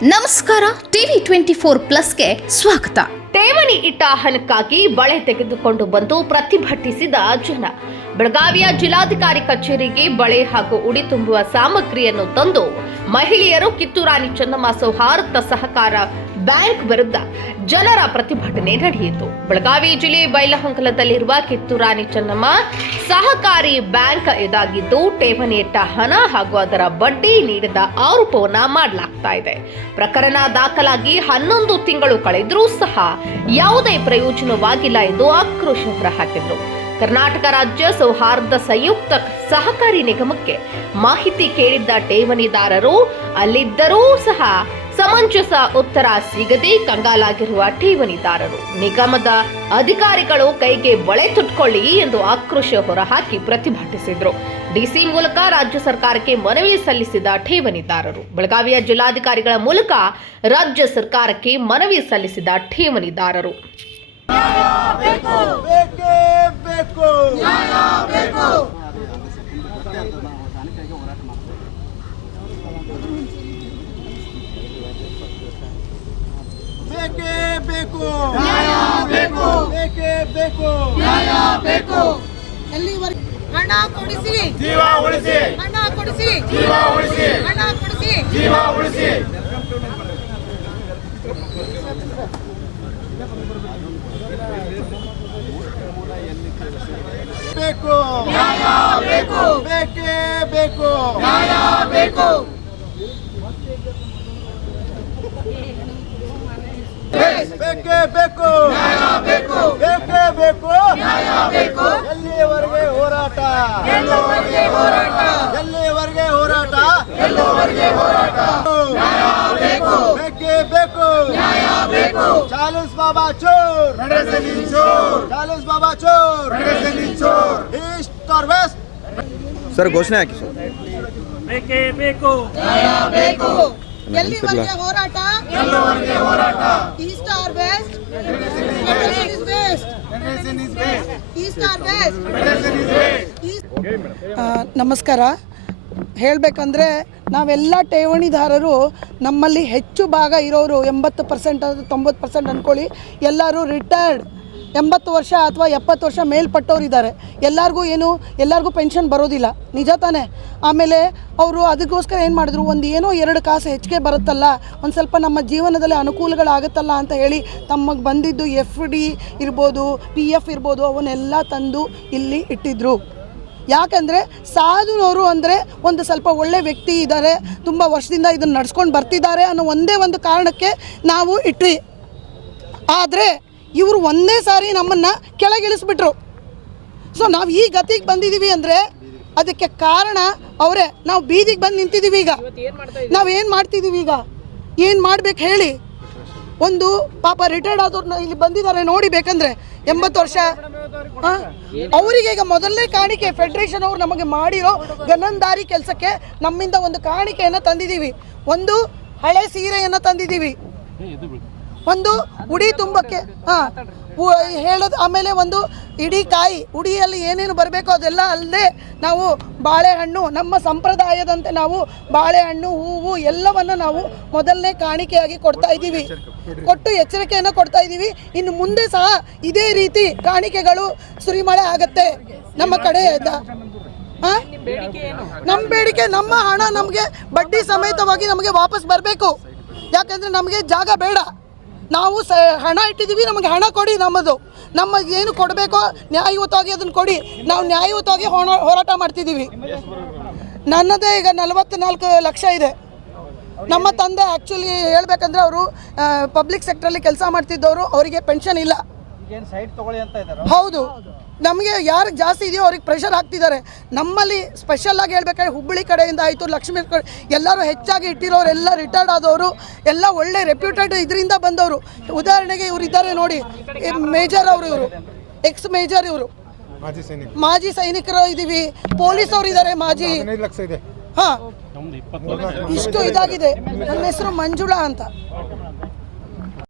ನಮಸ್ಕಾರ, TV24+ಗೆ ಸ್ವಾಗತ. ಠೇವಣಿ ಇಟ್ಟ ಹಣಕ್ಕಾಗಿ ಬಳೆ ತೆಗೆದುಕೊಂಡು ಬಂದು ಪ್ರತಿಭಟಿಸಿದ ಜನ. ಬೆಳಗಾವಿಯ ಜಿಲ್ಲಾಧಿಕಾರಿ ಕಚೇರಿಗೆ ಬಳೆ ಹಾಗೂ ಉಡಿ ತುಂಬುವ ಸಾಮಗ್ರಿಯನ್ನು ತಂದು ಮಹಿಳೆಯರು ಕಿತ್ತೂರಾಣಿ ಚೆನ್ನಮ್ಮ ಸೌಹಾರ್ದ ಸಹಕಾರ ಬ್ಯಾಂಕ್ ವಿರುದ್ಧ ಜನರ ಪ್ರತಿಭಟನೆ ನಡೆಯಿತು. ಬೆಳಗಾವಿ ಜಿಲ್ಲೆ ಬೈಲಹೊಂಗಲದಲ್ಲಿರುವ ಕಿತ್ತೂರಾಣಿ ಚೆನ್ನಮ್ಮ ಸಹಕಾರಿ ಬ್ಯಾಂಕ್ ಇದಾಗಿದ್ದು ಠೇವಣಿ ಇಟ್ಟ ಹಣ ಹಾಗೂ ಅದರ ಬಡ್ಡಿ ನೀಡಿದ ಆರೋಪವನ್ನ ಮಾಡಲಾಗ್ತಾ ಇದೆ. ಪ್ರಕರಣ ದಾಖಲಾಗಿ 11 ತಿಂಗಳು ಕಳೆದರೂ ಸಹ ಯಾವುದೇ ಪ್ರಯೋಜನವಾಗಿಲ್ಲ ಎಂದು ಆಕ್ರೋಶ ಹೊರಹಾಕಿದರು. ಕರ್ನಾಟಕ ರಾಜ್ಯ ಸೌಹಾರ್ದ ಸಂಯುಕ್ತ ಸಹಕಾರಿ ನಿಗಮಕ್ಕೆ ಮಾಹಿತಿ ಕೇಳಿದ್ದ ಠೇವಣಿದಾರರು ಅಲ್ಲಿದ್ದರೂ ಸಹ ಸಮಂಜಸ ಉತ್ತರ ಸಿಗದೆ ಕಂಗಾಲಾಗಿರುವ ಠೇವಣಿದಾರರು ನಿಗಮದ ಅಧಿಕಾರಿಗಳು ಕೈಗೆ ಬಳೆ ತುಟ್ಕೊಳ್ಳಿ ಎಂದು ಆಕ್ರೋಶ ಹೊರಹಾಕಿ ಪ್ರತಿಭಟಿಸಿದರು. ಡಿಸಿ ಮೂಲಕ ರಾಜ್ಯ ಸರ್ಕಾರಕ್ಕೆ ಮನವಿ ಸಲ್ಲಿಸಿದ ಠೇವಣಿದಾರರು ಬೆಳಗಾವಿಯ ಜಿಲ್ಲಾಧಿಕಾರಿಗಳ ಮೂಲಕ ರಾಜ್ಯ ಸರ್ಕಾರಕ್ಕೆ ಮನವಿ ಸಲ್ಲಿಸಿದ ಠೇವಣಿದಾರರು ಹಣ ಕೊಡಿಸಿ ಜೀವ ಉಳಿಸಿ, ಹಣ ಕೊಡಿಸಿ ಜೀವ ಉಳಿಸಿ, ಹಣ ಕೊಡಿಸಿ ಜೀವ ಉಳಿಸಿ. ಬೇಕು ನ್ಯಾಯ ಬೇಕು, ಬೇಕೇ ಬೇಕು, ನ್ಯಾಯ ಬೇಕು, ಬೇಕೇ ಬೇಕು, ನ್ಯಾಯ ಬೇಕು, ಬೇಕೇ ಬೇಕು, ನ್ಯಾಯ ಬೇಕು, ಎಲ್ಲಿಯವರೆಗೆ ಹೋರಾಟ, ಎಲ್ಲವರೆಗೆ ಹೋರಾಟ, ಎಲ್ಲಿಯವರೆಗೆ ಹೋರಾಟ, ಎಲ್ಲವರೆಗೆ ಹೋರಾಟ, ನ್ಯಾಯ ಬೇಕು, ಬೇಕೇ ಬೇಕು, ನ್ಯಾಯ ಬೇಕು, ಚಾಲಿಸ್ ಬಾಬಾ ಚೋರ್, ಚಾಲಿಸ್ ಬಾಬಾ ಚೋರ್, ಈಸ್ಟ್ और वेस्ट. ಸರ್ ಘೋಷಣೆ ಹಾಕಿ ಸರ್. ಬೇಕೇ ಬೇಕು, ನ್ಯಾಯ ಬೇಕು, ಎಲ್ಲಿವರೆಗೆ ಹೋರಾಟ, ಎಲ್ಲವರೆಗೆ ಹೋರಾಟ, east or west, federation is best, east or west, ನಮಸ್ಕಾರ. ಹೇಳಬೇಕಂದ್ರೆ ನಾವೆಲ್ಲ ಠೇವಣಿದಾರರು ನಮ್ಮಲ್ಲಿ ಹೆಚ್ಚು ಭಾಗ ಇರೋರು 80% 90% ಅಂದ್ಕೊಳ್ಳಿ, ಎಲ್ಲರೂ ರಿಟೈರ್ಡ್ 80 ವರ್ಷ ಅಥವಾ 70 ವರ್ಷ ಮೇಲ್ಪಟ್ಟವ್ರಿದ್ದಾರೆ. ಎಲ್ಲರಿಗೂ ಪೆನ್ಷನ್ ಬರೋದಿಲ್ಲ, ನಿಜ ತಾನೇ. ಆಮೇಲೆ ಅವರು ಅದಕ್ಕೋಸ್ಕರ ಏನು ಮಾಡಿದ್ರು, ಏನೋ 2 ಕಾಸು ಹೆಚ್ಚಿಗೆ ಬರುತ್ತಲ್ಲ, ಒಂದು ಸ್ವಲ್ಪ ನಮ್ಮ ಜೀವನದಲ್ಲಿ ಅನುಕೂಲಗಳಾಗುತ್ತಲ್ಲ ಅಂತ ಹೇಳಿ ತಮಗೆ ಬಂದಿದ್ದು FD ಇರ್ಬೋದು, PF ಇರ್ಬೋದು, ಅವನ್ನೆಲ್ಲ ತಂದು ಇಲ್ಲಿ ಇಟ್ಟಿದ್ರು. ಯಾಕಂದರೆ ಸಾಧುನವರು ಅಂದರೆ ಒಂದು ಸ್ವಲ್ಪ ಒಳ್ಳೆ ವ್ಯಕ್ತಿ ಇದ್ದಾರೆ, ತುಂಬ ವರ್ಷದಿಂದ ಇದನ್ನು ನಡ್ಸ್ಕೊಂಡು ಬರ್ತಿದ್ದಾರೆ ಅನ್ನೋ ಒಂದೇ ಒಂದು ಕಾರಣಕ್ಕೆ ನಾವು ಇಟ್ವಿ. ಆದರೆ ಇವರು ಒಂದೇ ಸಾರಿ ನಮ್ಮನ್ನು ಕೆಳಗಿಳಿಸ್ಬಿಟ್ರು. ಸೊ ನಾವು ಈ ಗತಿಗೆ ಬಂದಿದ್ದೀವಿ ಅಂದರೆ ಅದಕ್ಕೆ ಕಾರಣ ಅವರೇ. ನಾವು ಬೀದಿಗೆ ಬಂದು ನಿಂತಿದ್ದೀವಿ. ಈಗ ನಾವೇನು ಮಾಡ್ತಿದ್ದೀವಿ, ಏನು ಮಾಡ್ಬೇಕು ಹೇಳಿ. ಒಂದು ಪಾಪ ರಿಟೈರ್ಡ್ ಆದವ್ರನ್ನ ಇಲ್ಲಿ ಬಂದಿದ್ದಾರೆ ನೋಡಿ, ಬೇಕಂದ್ರೆ 80 ವರ್ಷ. ಅವರಿಗೆ ಈಗ ಮೊದಲನೇ ಕಾಣಿಕೆ ಫೆಡರೇಷನ್ ಅವರು ನಮಗೆ ಮಾಡಿರೋ ಗನಂದಾರಿ ಕೆಲಸಕ್ಕೆ ನಮ್ಮಿಂದ ಒಂದು ಕಾಣಿಕೆಯನ್ನು ತಂದಿದ್ದೀವಿ. ಒಂದು ಹಳೆ ಸೀರೆಯನ್ನು ತಂದಿದ್ದೀವಿ, ಒಂದು ಉಡಿ ತುಂಬಕ್ಕೆ ಹೇಳೋದು, ಆಮೇಲೆ ಒಂದು ಇಡೀ ಕಾಯಿ ಉಡಿಯಲ್ಲಿ ಏನೇನು ಬರಬೇಕೋ ಅದೆಲ್ಲ ಅಲ್ಲದೆ ನಾವು ಬಾಳೆಹಣ್ಣು, ನಮ್ಮ ಸಂಪ್ರದಾಯದಂತೆ ನಾವು ಬಾಳೆಹಣ್ಣು, ಹೂವು ಎಲ್ಲವನ್ನು ನಾವು ಮೊದಲನೇ ಕಾಣಿಕೆಯಾಗಿ ಕೊಡ್ತಾ ಇದ್ದೀವಿ. ಕೊಟ್ಟು ಎಚ್ಚರಿಕೆಯನ್ನು ಕೊಡ್ತಾ ಇದ್ದೀವಿ. ಇನ್ನು ಮುಂದೆ ಸಹ ಇದೇ ರೀತಿ ಕಾಣಿಕೆಗಳು ಸುರಿಮಳೆ ಆಗತ್ತೆ ನಮ್ಮ ಕಡೆಯಿಂದ. ನಮ್ಮ ಬೇಡಿಕೆ, ನಮ್ಮ ಹಣ ನಮಗೆ ಬಡ್ಡಿ ಸಮೇತವಾಗಿ ನಮಗೆ ವಾಪಸ್ ಬರಬೇಕು. ಯಾಕಂದರೆ ನಮಗೆ ಜಾಗ ಬೇಡ, ನಾವು ಹಣ ಇಟ್ಟಿದ್ದೀವಿ, ನಮಗೆ ಹಣ ಕೊಡಿ. ನಮಗೆ ಏನು ಕೊಡಬೇಕೋ ನ್ಯಾಯಯುತವಾಗಿ ಅದನ್ನು ಕೊಡಿ. ನಾವು ನ್ಯಾಯಯುತವಾಗಿ ಹೋರಾಟ ಮಾಡ್ತಿದ್ದೀವಿ. ನನ್ನದೇ ಈಗ 44 ಲಕ್ಷ ಇದೆ. ನಮ್ಮ ತಂದೆ ಆ್ಯಕ್ಚುಲಿ ಹೇಳ್ಬೇಕಂದ್ರೆ ಅವರು ಪಬ್ಲಿಕ್ ಸೆಕ್ಟ್ರಲ್ಲಿ ಕೆಲಸ ಮಾಡ್ತಿದ್ದವರು, ಅವರಿಗೆ ಪೆನ್ಷನ್ ಇಲ್ಲ. ಹೌದು, ನಮಗೆ ಯಾರಿಗೆ ಜಾಸ್ತಿ ಇದೆಯೋ ಅವ್ರಿಗೆ ಪ್ರೆಷರ್ ಹಾಕ್ತಿದ್ದಾರೆ. ನಮ್ಮಲ್ಲಿ ಸ್ಪೆಷಲಾಗಿ ಹೇಳ್ಬೇಕಾದ್ರೆ ಹುಬ್ಬಳ್ಳಿ ಕಡೆಯಿಂದ ಆಯಿತು, ಲಕ್ಷ್ಮೀ ಕಡೆ ಎಲ್ಲರೂ ಹೆಚ್ಚಾಗಿ ಇಟ್ಟಿರೋರು, ಎಲ್ಲ ರಿಟೈರ್ಡ್ ಆದವರು, ಎಲ್ಲ ಒಳ್ಳೆ ರೆಪ್ಯೂಟೆಡ್ ಇದರಿಂದ ಬಂದವರು. ಉದಾಹರಣೆಗೆ ಇವರು ಇದ್ದಾರೆ ನೋಡಿ, ಮೇಜರ್ ಅವರು, ಇವರು ಎಕ್ಸ್ ಮೇಜರ್, ಇವರು ಮಾಜಿ ಸೈನಿಕರು ಇದ್ದೀವಿ, ಪೊಲೀಸ್ ಅವರು ಇದ್ದಾರೆ, ಮಾಜಿ. ಹಾಂ, ಇಷ್ಟು ಇದಾಗಿದೆ. ನನ್ನ ಹೆಸರು ಮಂಜುಳಾ ಅಂತ.